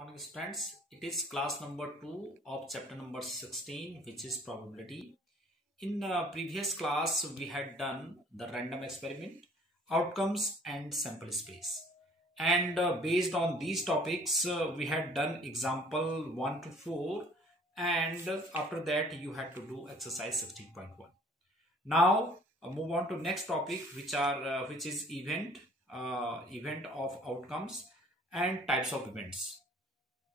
morning students. It is class number 2 of chapter number 16, which is probability. In previous class we had done the random experiment, outcomes and sample space, and based on these topics we had done example 1 to 4, and after that you had to do exercise 16.1. Now move on to next topic, which is event of outcomes and types of events.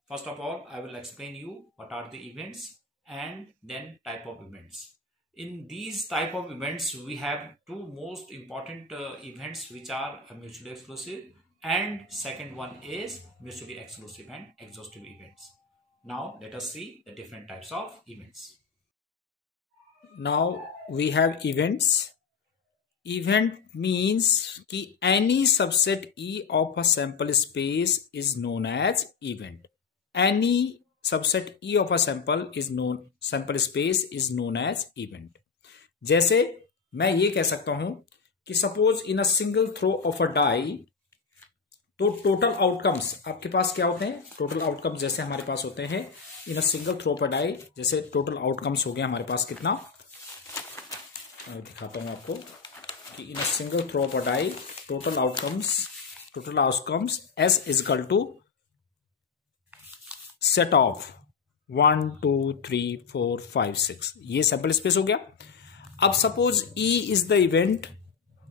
First of all, I will explain you what are the events and then type of events. In these type of events, we have two most important events which are mutually exclusive, and second one is mutually exclusive and exhaustive events. Now let us see the different types of events. Now we have events. Event means कि any subset E of a sample space is known as event. Any subset E of a sample space is known as event. जैसे मैं ये कह सकता हूं कि suppose in a single throw of a die, तो total outcomes आपके पास क्या होते हैं? टोटल आउटकम्स जैसे हमारे पास होते हैं in a single throw of a die, जैसे टोटल आउटकम्स हो गया हमारे पास कितना, मैं दिखाता हूं आपको कि in a single throw of a die total outcomes S is equal to set of 1 2 3 4 5 6, ये सैंपल स्पेस हो गया. अब suppose E is the event.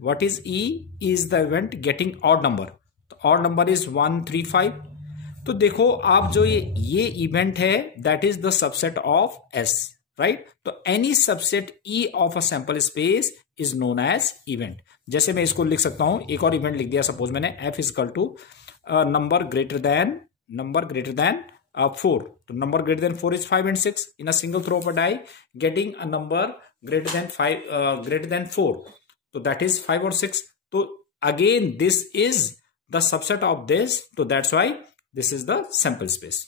What is E? Is the event getting odd number. तो odd number is 1 3 5. तो देखो आप जो ये इवेंट है that is the subset of S, right. तो any subset E of a sample space is known as event. जैसे मैं इसको लिख सकता हूं, एक और इवेंट लिख दिया, सपोज मैंने F is equal to number greater than 4. तो number greater than 4 is 5 and 6 in a single throw of a die, getting a number greater than 4. So that is 5 or 6. So again this is the subset of this. So that's why this is the sample space.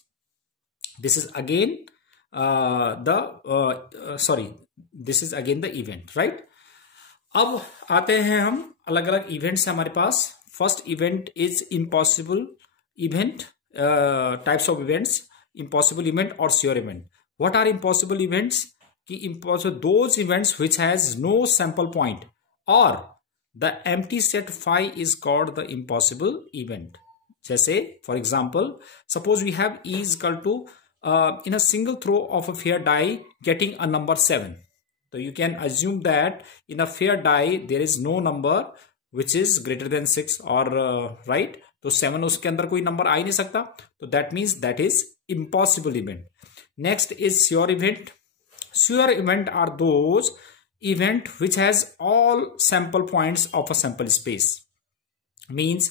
This is again this is again the event, right? अब आते हैं हम अलग अलग events हमारे पास. First event is impossible event. Types of events: impossible event or sure event. What are impossible events? Those events which has no sample point, or the empty set phi is called the impossible event. जैसे for example, suppose we have E is equal to in a single throw of a fair die getting a number 7. So you can assume that in a fair die there is no number which is greater than 6 or right. तो 7 उसके अंदर कोई number आ ही नहीं सकता. तो that means that is impossible event. Next is sure event. Sure event are those event which has all sample points of a sample space. Means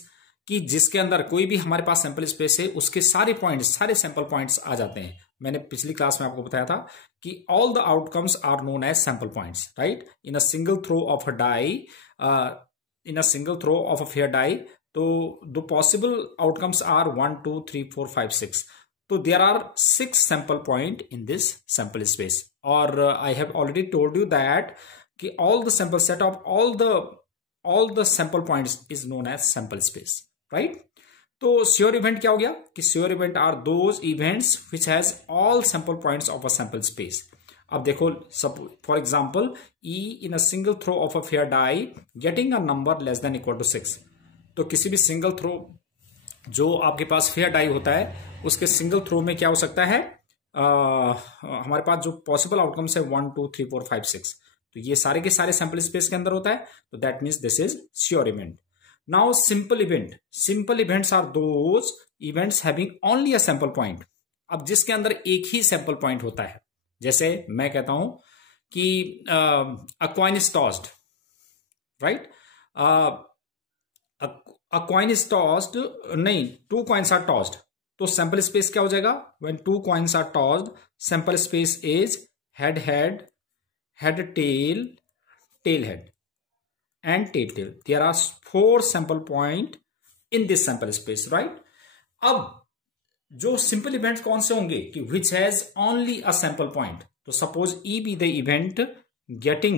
कि जिसके अंदर कोई भी हमारे पास सैंपल स्पेस है उसके सारे सैंपल पॉइंट्स आ जाते हैं. मैंने पिछली क्लास में आपको बताया था कि all the outcomes are known as sample points, right. In a single throw of a fair die, तो the possible outcomes are 1 2 3 4 5 6. So there are 6 sample point in this sample space. Or I have already told you that कि all the sample set of all the sample points is known as sample space, right? तो sure event क्या हो गया कि sure event are those events which has all sample points of a sample space. अब देखो, for example, E in a single throw of a fair die getting a number less than equal to 6. तो किसी भी single throw जो आपके पास fair die होता है उसके सिंगल थ्रो में क्या हो सकता है, हमारे पास जो पॉसिबल आउटकम्स है 1 2 3 4 5 6, तो ये सारे के सारे सैंपल स्पेस के अंदर होता है. तो that means this is sure event. Now simple event. Simple events are those events having only a sample point. अब जिसके अंदर एक ही सैंपल पॉइंट होता है, जैसे मैं कहता हूं कि अ coin is tossed, right. A coin is tossed, नहीं, 2 coins are tossed. तो सैंपल स्पेस क्या हो जाएगा? When 2 coins are tossed, sample space is head tail head and tail. There are 4 sample point in this sample space, right? अब जो simple event कौन से होंगे कि which has only a sample point. तो suppose E be the event getting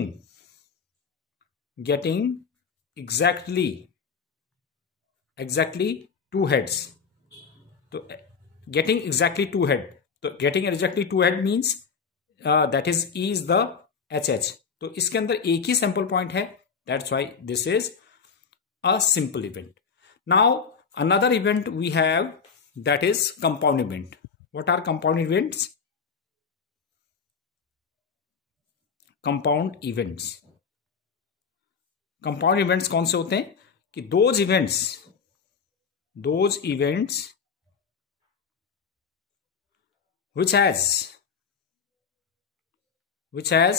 exactly 2 heads. तो getting exactly two head. तो getting exactly two head means that is E is the HH. तो इसके अंदर एक ही सैंपल पॉइंट है, that's why this is a simple event. Now another event we have, that is compound event. What are compound events? Compound events. Compound events कौन से होते हैं कि those events which has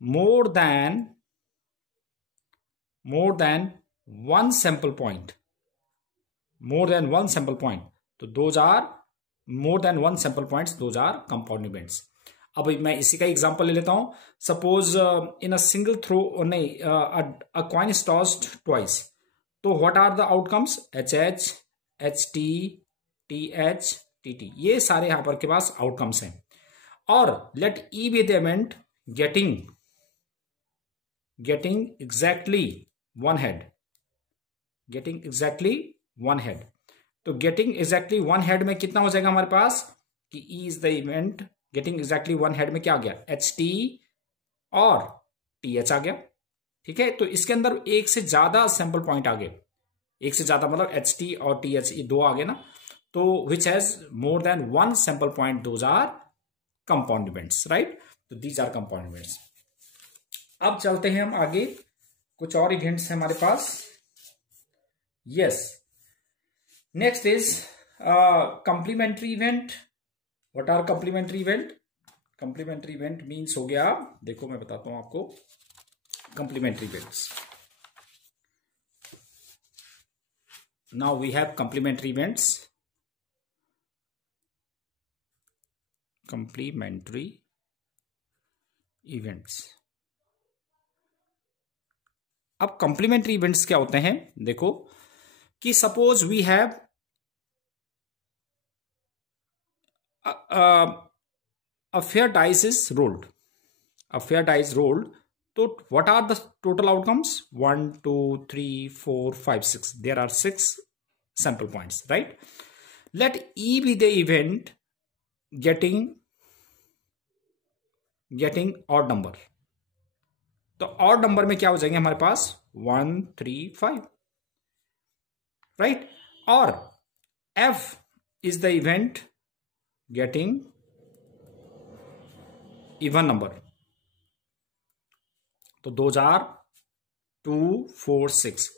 more than one sample point. More than one sample point. तो those are more than one sample points. Those are compound events. अब मैं इसी का एग्जांपल ले लेता हूं. Suppose in a single throw, नहीं, a coin is tossed twice. तो what are the outcomes? HH, HT, TH, TT. ये सारे यहां पर के पास आउटकम्स हैं. और let E be the event getting exactly one head. Getting exactly one head. तो getting exactly one head में कितना हो जाएगा हमारे पास कि E is the event getting exactly one head में क्या आ गया? HT और TH आ गया. ठीक है, तो इसके अंदर एक से ज्यादा सैंपल पॉइंट आ गए. एक से ज्यादा मतलब HT और TH ये दो आ गए ना. तो which has more than one sample point, those are compound events, right? तो these are compound events. अब चलते हैं हम आगे. कुछ और इवेंट्स हैं हमारे पास. Yes, next is complementary event. What are complementary event? Complementary event means हो गया, देखो मैं बताता हूं आपको complementary events. Now we have complementary events. Complementary events. अब कंप्लीमेंट्री इवेंट्स क्या होते हैं? देखो कि suppose we have a fair dice is rolled. A fair dice rolled. So what are the total outcomes? 1, 2, 3, 4, 5, 6. There are 6 sample points, right? Let E be the event getting odd number. तो odd number में क्या हो जाएंगे हमारे पास? 1, 3, 5, right? और F is the event getting even number. तो 2, 4, 6.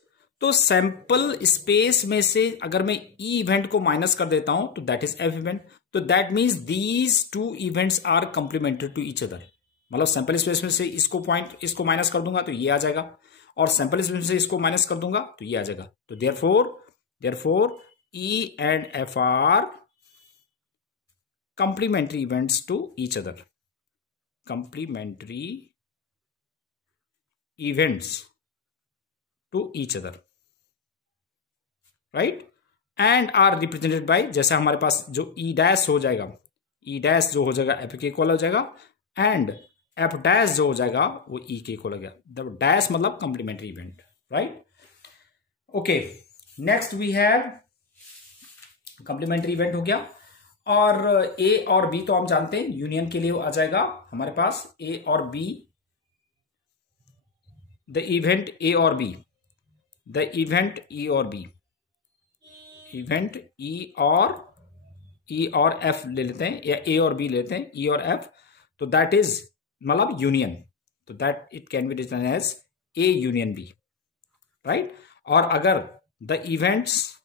तो sample space में से अगर मैं ई इवेंट को माइनस कर देता हूं तो दैट इज एफ इवेंट. तो that means these two events are complementary to each other. मतलब सैंपल स्पेस में से इसको माइनस कर दूंगा तो ये आ जाएगा, और सैंपल स्पेस में से इसको माइनस कर दूंगा तो ये आ जाएगा. तो therefore E and F are complementary events to each other. Complementary events to each other, right? And are represented by, जैसे हमारे पास जो ई डैश हो जाएगा, ई डैश जो हो जाएगा एफ के इक्वल हो जाएगा, एंड एफ डैश जो हो जाएगा वो ई के इक्वल हो गया. द डैश मतलब complementary event, right? Okay, next we have complementary event हो गया. और ए और बी तो हम जानते हैं, यूनियन के लिए आ जाएगा हमारे पास ए और बी. द इवेंट ए और बी, द इवेंट ई और बी, इवेंट ई और एफ ले लेते हैं, या ए और बी लेते हैं, ई और एफ. तो दैट इज मतलब यूनियन. तो that it can be written as A union B, right? और अगर the events,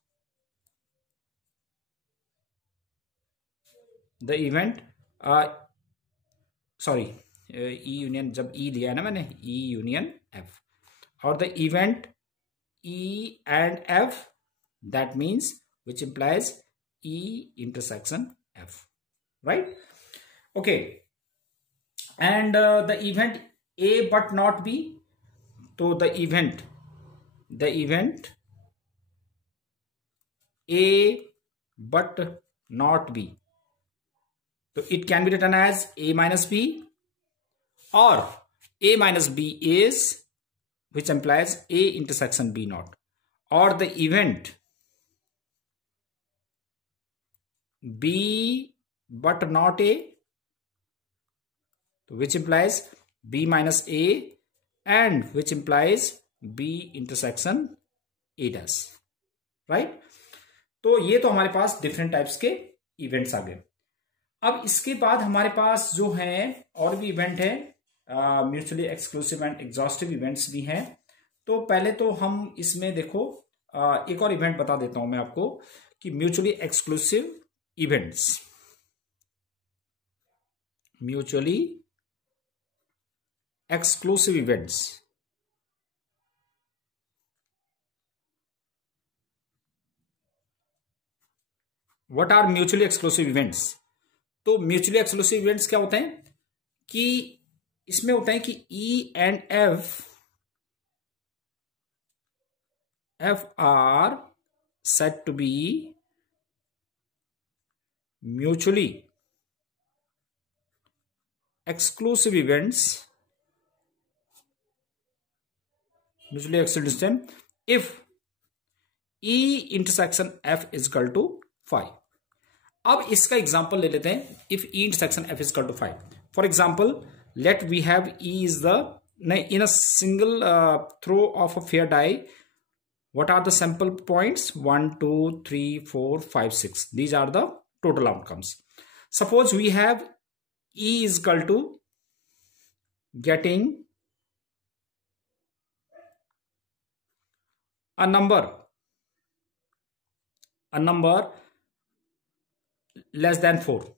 the event sorry E union, जब ई लिया है ना मैंने, ई यूनियन एफ, और the event E and F, that means which implies E intersection F, right? Okay, and the event A but not B. So the event A but not B, so it can be written as A minus B, or A minus B is, which implies A intersection B not, or the event B but not A, which implies B minus A, and which implies B intersection A dash, right? तो ये तो हमारे पास different types के events आ गए। अब इसके बाद हमारे पास जो है और भी इवेंट है, mutually exclusive and exhaustive events भी हैं। तो पहले तो हम इसमें देखो एक और इवेंट बता देता हूं मैं आपको कि mutually exclusive events, mutually exclusive events, what are mutually exclusive events? तो म्यूचुअली एक्सक्लूसिव इवेंट्स क्या होते हैं कि इसमें होता है कि E and F are said to be mutually exclusive events, mutually exclusive if E intersection F is equal to 5. अब इसका एग्जांपल ले लेते हैं। If E intersection F is equal to 5, for example, let we have E is the in a single throw of a fair die. What are the sample points? 1, 2, 3, 4, 5, 6. These are the total outcomes. Suppose we have E is equal to getting a number less than 4.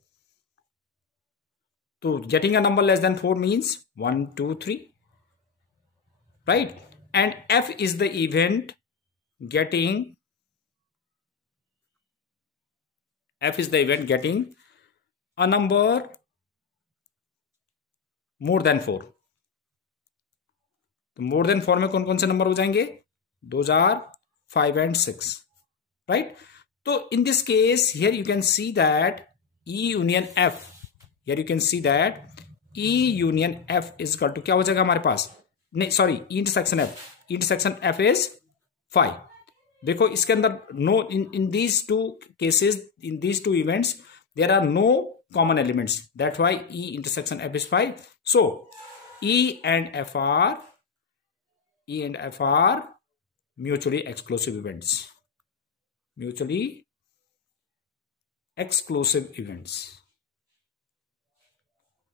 So getting a number less than 4 means 1, 2, 3, right? And F is the event getting a number more than 4. तो more than 4 में कौन कौन से number हो जाएंगे? Those are 5 and 6, right? So in this case here you can see that E union F, here you can see that E union F is equal to क्या हो जाएगा हमारे पास? नहीं sorry, E intersection F, E intersection F is 5. देखो इसके अंदर no in these two cases, in these two events there are no common elements, that's why E intersection F is 5. So E and F are mutually exclusive events, mutually exclusive events,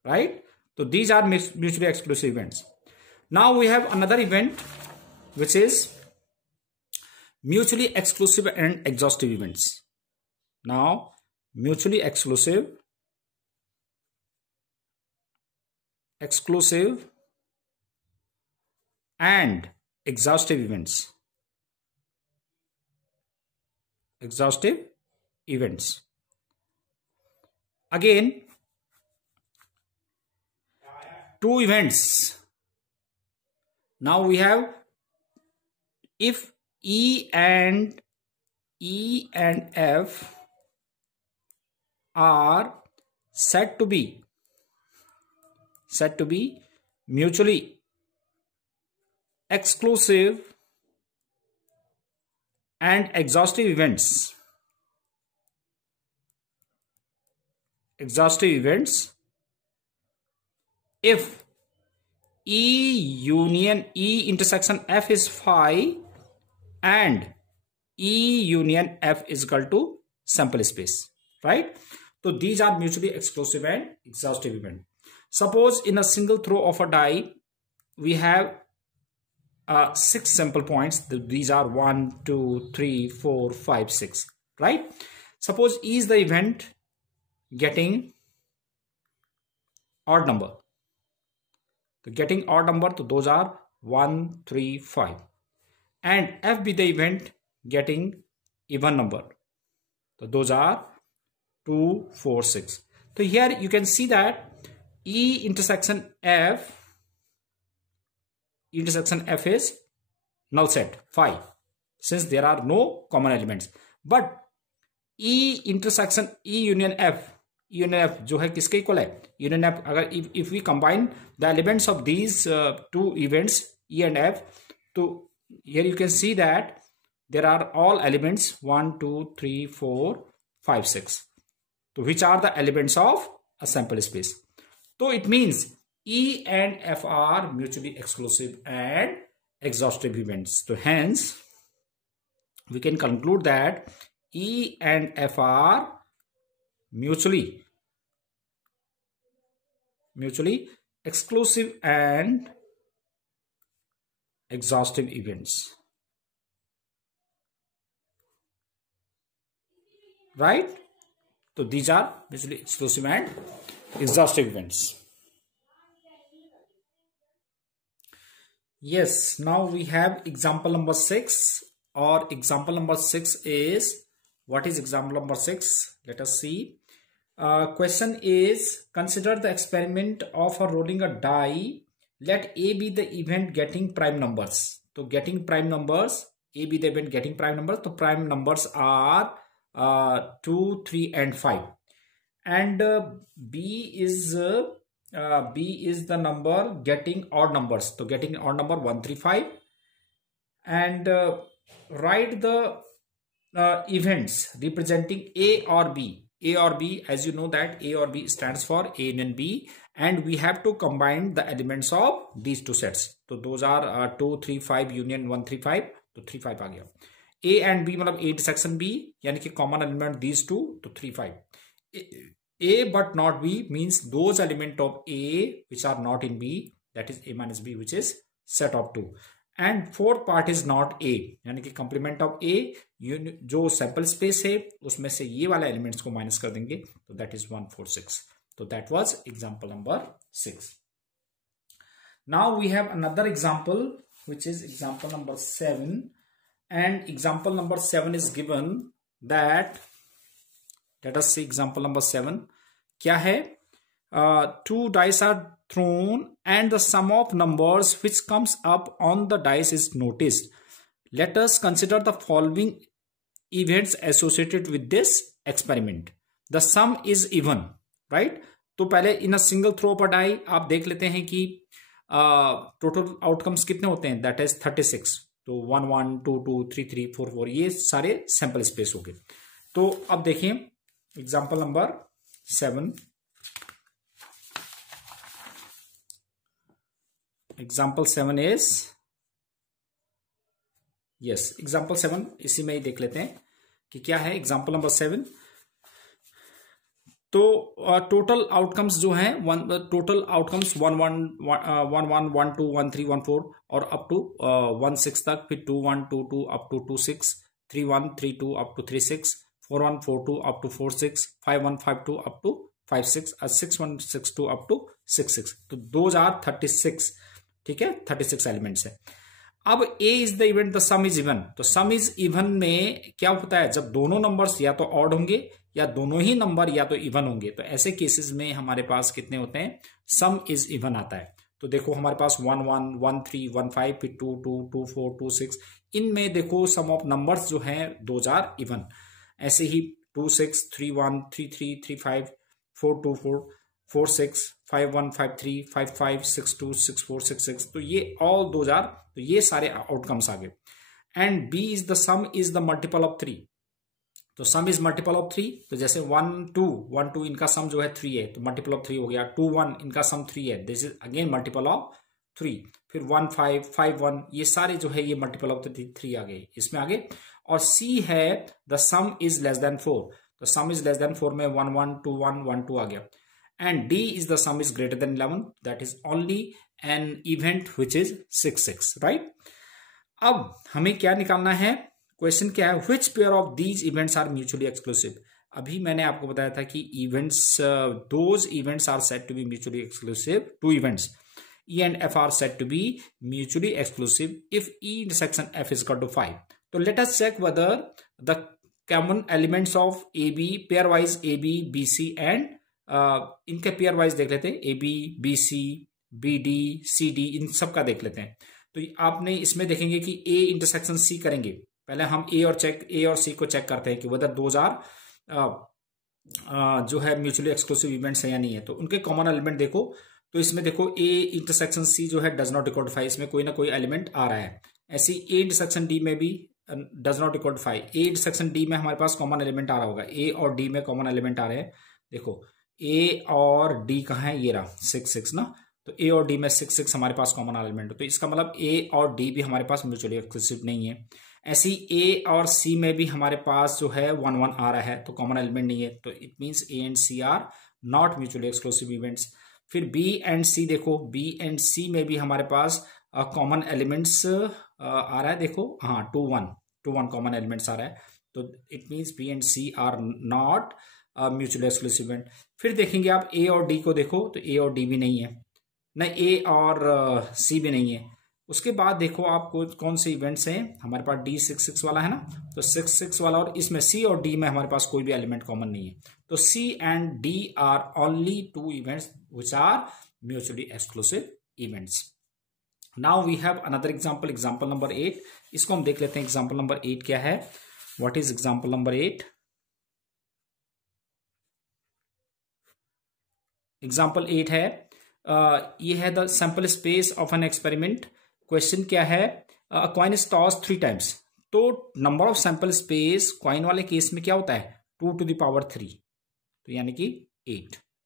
right? So these are mutually exclusive events. Now we have another event which is mutually exclusive and exhaustive events. Now mutually exclusive and exhaustive events. Exhaustive events. Again, two events. Now we have if E and F are said to be mutually exclusive and exhaustive events. If E union E intersection F is phi and E union F is equal to sample space, right? So these are mutually exclusive and exhaustive event. Suppose in a single throw of a die we have 6 sample points. These are 1, 2, 3, 4, 5, 6, right? Suppose E is the event getting odd number. So getting odd number, so those are 1, 3, 5. And F be the event getting even number. So those are 2, 4, 6. So here you can see that E intersection F is null set phi, since there are no common elements. But E intersection E union F जो है किसके equal है? Union F अगर if we combine the elements of these two events E and F, so here you can see that there are all elements 1, 2, 3, 4, 5, 6. तो which are the elements of a sample space. तो it means E and F are mutually exclusive and exhaustive events. So hence we can conclude that E and F are mutually exclusive and exhaustive events. Right? So these are mutually exclusive and exhaustive events. Yes, now we have example number 6, or example number 6 is, what is example number 6? Let us see. Question is, consider the experiment of rolling a die. Let A be the event getting prime numbers. So getting prime numbers, A be the event getting prime numbers. So prime numbers are 2, 3 and 5. And B is the number getting odd numbers. So getting odd number 1, 3, 5. And write the events representing A or B. A or B, as you know that A or B stands for A and B, and we have to combine the elements of these two sets. So those are 2, 3, 5 union 1, 3, 5. तो 3, 5 आ गया. A and B मतलब A intersection B, यानी कि common element these two, तो 3, 5. A but not B means those element of A which are not in B, that is A minus B, which is set of 2. And fourth part is not A, यानी कि complement of A जो sample space है उसमें से ये वाला elements को minus कर देंगे, तो that is 1, 4, 6. So that was example number 6. Now we have another example, which is example number 7, and example number 7 is given that, let us see example number 7 क्या है. 2 dice are thrown and the sum of numbers which comes up on the dice is noticed. Let us consider the following events associated with this experiment. The sum is even, right? तो पहले इन a single throw पर die आप देख लेते हैं कि total outcomes कितने होते हैं, दैट इज 36. तो 1, 1, 2, 2, 3, 3, 4, 4 ये सारे सैंपल स्पेस हो गए. तो अब देखें example number 7. Example 7 is, yes example 7 इसी में ही देख लेते हैं कि क्या है एग्जाम्पल नंबर 7. तो टोटल आउटकम्स जो हैं टोटल आउटकम्स 1, 1, 1, 1, 2, 1, 3, 1, 4 और अप टू 1, 6 तक, फिर 2, 1, 2, 2 up to 2, 6, 3, 1, 3, 2 up to 3, 6, 4, 1, 4, 2 up to 4, 6, 5, 1, 5, 2 up to 5, 6, 6, 1, 6, 2 up to 6, 6. तो दोज आर 36. ठीक है, 36 एलिमेंट्स है. अब A is the event, the sum is even. तो सम इज इवन में क्या होता है, जब दोनों नंबर्स या तो ऑड होंगे या दोनों ही नंबर या तो इवन होंगे, तो ऐसे केसेस में हमारे पास कितने होते हैं, सम इज इवन आता है. तो देखो हमारे पास 1, 1, 1, 3, 1, 5, फिर 2, 2, 2, 4, 2, 6. इनमें देखो सम ऑफ नंबर्स जो हैं दोज आर इवन. ऐसे ही 2, 6, 3, 1, 3, 3, 3, 5, 4, 2, 4, 4, 6, 5, 1, 5, 3, 5, 5, 6, 2, 6, 4, 6, 6. तो ये ऑल दोज आर, तो ये सारे आउटकम्स आ गए. And B is the sum is the multiple of 3. तो सम इज मल्टीपल ऑफ 3. तो जैसे 1, 2 इनका सम जो है 3 है, तो मल्टीपल ऑफ 3 हो गया. 2, 1 इनका सम 3 है, this is again multiple of 3. फिर 1, 5, 5, 1 ये सारे जो है ये मल्टीपल ऑफ 3 आ गए, इसमें आ गए. और सी है the sum is less than 4. तो सम इज लेस देन 4 में 1, 1, 2, 1, 1, 2 आ गया. And D is the sum is greater than 11. That is only an event which is 6, 6, right? अब हमें क्या निकालना है, क्वेश्चन क्या है, which pair of these events are mutually exclusive. अभी मैंने आपको बताया था कि events, those events are said to be mutually exclusive. Two events E and F are said to be mutually exclusive if E intersection F is equal to 5. So let us check whether the common elements of AB, pairwise AB, BC and इनके pairwise देख लेते हैं. A B, B C, B D, C D, इन सब का देख लेते हैं. तो आपने इसमें देखेंगे कि ए इंटरसेक्शन सी करेंगे. पहले हम ए और सी को चेक करते हैं कि वेदर दोज आर जो है म्यूचुअली एक्सक्लूसिव इवेंट्स है या नहीं है. तो उनके कॉमन एलिमेंट देखो. तो इसमें देखो ए इंटरसेक्शन सी जो है डज नॉट इक्वल टू 5, इसमें कोई ना कोई एलिमेंट आ रहा है. ऐसे ए इंटरसेक्शन डी में भी does not equal to 5. A intersection D में हमारे पास कॉमन एलिमेंट आ रहा होगा, ए और डी में कॉमन एलिमेंट आ रहे हैं. देखो ए और डी कहाँ है, ये रहा 6 6 ना, तो ए और डी में 6 6 हमारे पास कॉमन एलिमेंट है, तो इसका मतलब ए और डी भी हमारे पास म्यूचुअली एक्सक्लूसिव नहीं है। ऐसी ए और सी में भी हमारे पास जो है 1 1 आ रहा है, तो कॉमन एलिमेंट नहीं है, तो it means A and C are not mutually exclusive events. फिर बी एंड सी, देखो बी एंड सी में भी हमारे पास कॉमन एलिमेंट्स आ रहा है, देखो हाँ 2 1 कॉमन एलिमेंट्स आ रहा है, तो it means B and C are not mutually exclusive event. फिर देखेंगे आप ए और डी को, देखो तो ए और डी भी नहीं है, न ए और सी भी नहीं है। उसके बाद देखो आप कौन से इवेंट्स हैं हमारे पास, डी 6 6 वाला है ना, तो 6 6 वाला, और इसमें सी और डी में हमारे पास कोई भी एलिमेंट कॉमन नहीं है, तो C and D are only 2 events which are mutually exclusive events. Now we have another example, example number 8। इसको हम देख लेते हैं एग्जांपल नंबर 8 क्या है। What is example number 8? Example 8 है, ये है the sample space of an experiment. Question क्या है, कॉइन इज टॉस 3 टाइम्स, तो number of sample space coin वाले केस में क्या होता है 2 to the power 3, तो यानी कि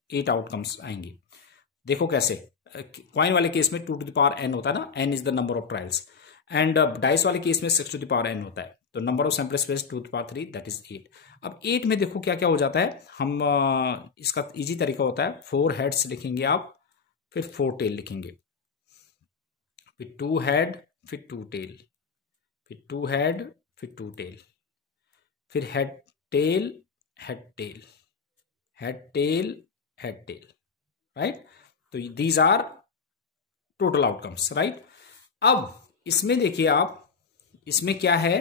8 आउटकम्स आएंगे। देखो कैसे, कॉइन वाले केस में 2 to the power n होता है ना, n is the number of trials, and dice वाले केस में 6 to the power n होता है, तो number of sample space 2 to the power 3 that is 8। अब 8 में देखो क्या क्या हो जाता है, हम इसका इजी तरीका होता है, 4 हेड्स लिखेंगे आप, फिर 4 टेल लिखेंगे, फिर 2 हेड, फिर 2 टेल, फिर 2 हेड, फिर 2 टेल, फिर head tail, head tail, head tail, head tail, right. तो these are total outcomes, right. अब इसमें देखिए आप, इसमें क्या है,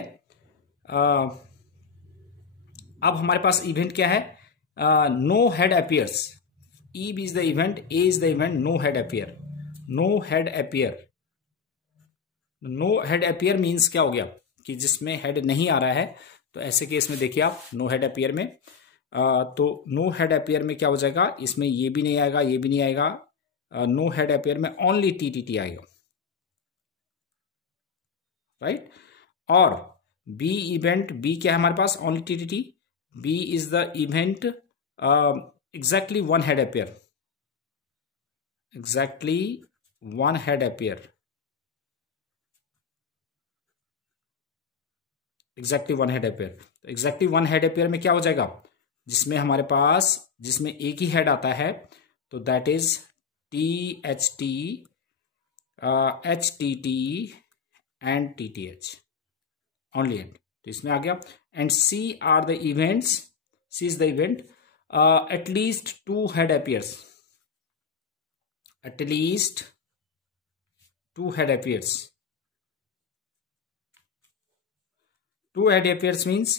अब हमारे पास इवेंट क्या है, no head appears, E B is the event, A is the event, no head appear, no head appear. No head appear means क्या हो गया कि जिसमें हेड नहीं आ रहा है, तो ऐसे केस में देखिए आप नो हेड अपीयर में, तो नो हेड अपीयर में क्या हो जाएगा, इसमें ये भी नहीं आएगा, ये भी नहीं आएगा, नो हेड अपीयर में ओनली टी टी टी आएगा, राइट। और बी इवेंट, बी क्या है हमारे पास, only T T T, B is the event exactly 1 head appear, exactly 1 head appear, exactly 1 head appear. तो एग्जैक्टली 1 हेड अपीयर में क्या हो जाएगा, जिसमें हमारे पास, जिसमें एक ही हेड आता है, तो that is T H T, H T T and T T H, only and, तो इसमें आ गया। And C are the events, C is the event at least 2 head appears, at least 2 head appears, 2 head appears means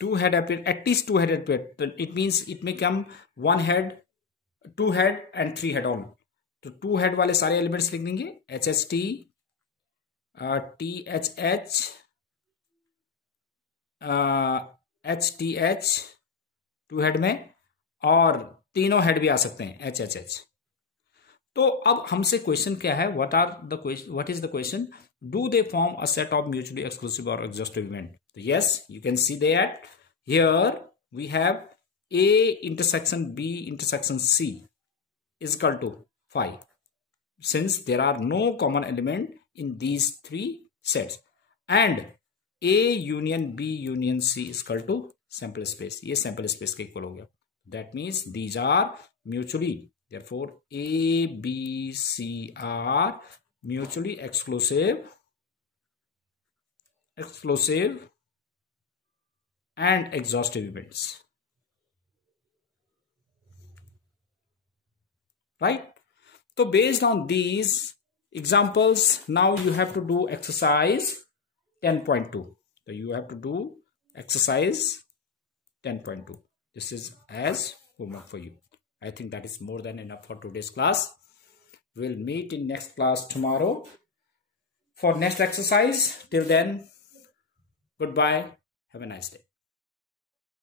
2 head appear, at least 2 head appear, it means it may come 1 head, 2 head and 3 head on, तो 2 head वाले सारे elements लिख देंगे, H H T, T H H, H T H 2 head में, और तीनों head भी आ सकते हैं एच एच एच। तो अब हमसे क्वेश्चन क्या है, what is the question, do they form a set of mutually exclusive or exhaustive event? So yes, you can see that here we have A intersection B intersection C is equal to 5, since there are no common element in these 3 sets, and A union B union C is equal to sample space, ये sample space के equal हो गया, that means these are mutually, therefore A B C are mutually exclusive and exhaustive events, right? So based on these examples, now you have to do exercise 10.2. So you have to do exercise 10.2. This is as homework for you. I think that is more than enough for today's class. We'll meet in next class tomorrow for next exercise. Till then, goodbye. Have a nice day.